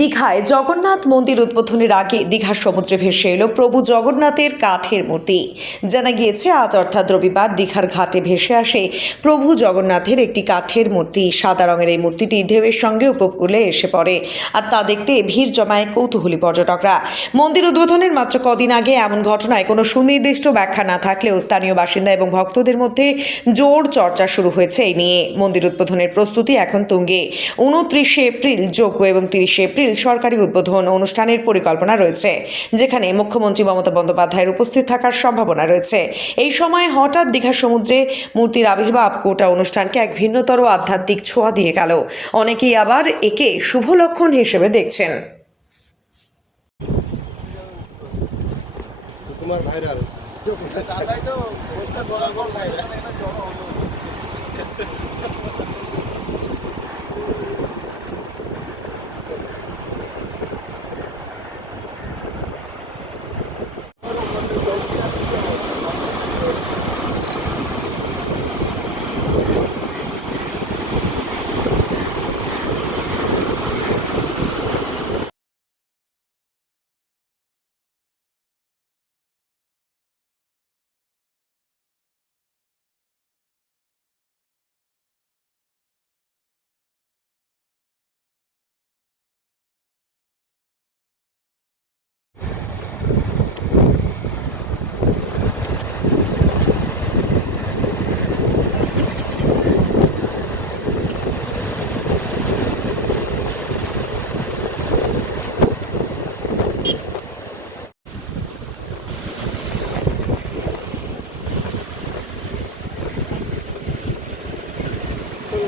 দীঘায় জগন্নাথ মন্দির উদ্বোধনের আগে দীঘার সমুদ্রে ভেসে এলো প্রভু জগন্নাথের কাঠের মূর্তি। জানা গিয়েছে, আজ অর্থাৎ রবিবার দীঘার ঘাটে ভেসে আসে প্রভু জগন্নাথের একটি কাঠের মূর্তি। সাদা রঙের এই মূর্তিটি ঢেউয়ের সঙ্গে উপকূলে এসে পড়ে আর তা দেখতে ভিড় জমায় কৌতূহলী পর্যটকরা। মন্দির উদ্বোধনের মাত্র কদিন আগে এমন ঘটনায় কোনো সুনির্দিষ্ট ব্যাখ্যা না থাকলেও স্থানীয় বাসিন্দা এবং ভক্তদের মধ্যে জোর চর্চা শুরু হয়েছে এই নিয়ে। মন্দির উদ্বোধনের প্রস্তুতি এখন তুঙ্গে। উনত্রিশে এপ্রিল, যোগ্য এবং তিরিশে এপ্রিল সরকারি উদ্বোধন অনুষ্ঠানের পরিকল্পনা রয়েছে যেখানে মুখ্যমন্ত্রী মমতা বন্দ্যোপাধ্যায়ের উপস্থিত থাকার সম্ভাবনা রয়েছে। এই সময় হঠাৎ দীঘা সমুদ্রে মূর্তির আবির্ভাব গোটা অনুষ্ঠানকে এক ভিন্নতর আধ্যাত্মিক ছোঁয়া দিয়ে গেল। অনেকেই আবার একে শুভ লক্ষণ হিসেবে দেখছেন। তোমার ভাইরাল।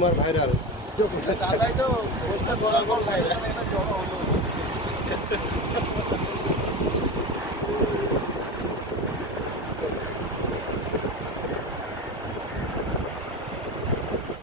তোমার ভাইরাল